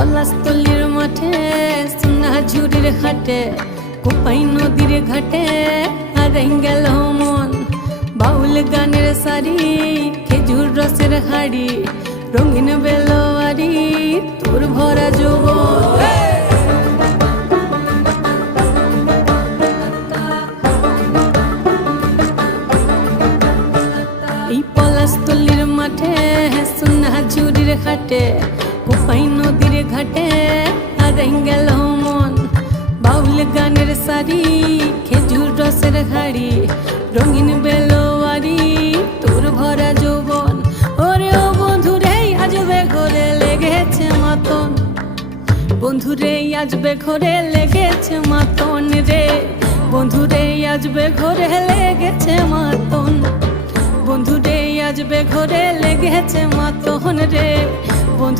পলাশতলির মাঠে সোনা ঝুড়ির হাটে কোপাই নদীর ঘাটে হারাই গেল মন। বাউল গানের সারি খেজুর রসের হাড়ি রঙিন বেলোয়ারি তোর ভরা যৌবন। এই পলাশতলির মাঠে সোনা ঝুড়ির হাটে কোপাই নদীর ঘাটে হারাই গেল মন। বাউল গানের সারি খেজুর রসের হাড়ি রঙিন বেলোয়ারি তোর ভরা যৌবন। ওরে ও বন্ধুরে আজবে ঘরে লেগেছে মাতন, বন্ধুরে আজবে ঘরে লেগেছে মাতন রে, বন্ধুরে আজবে ঘরে লেগেছে মাতন, বন্ধুরে আজবে ঘরে লেগেছে মাতন রে বন্ধু।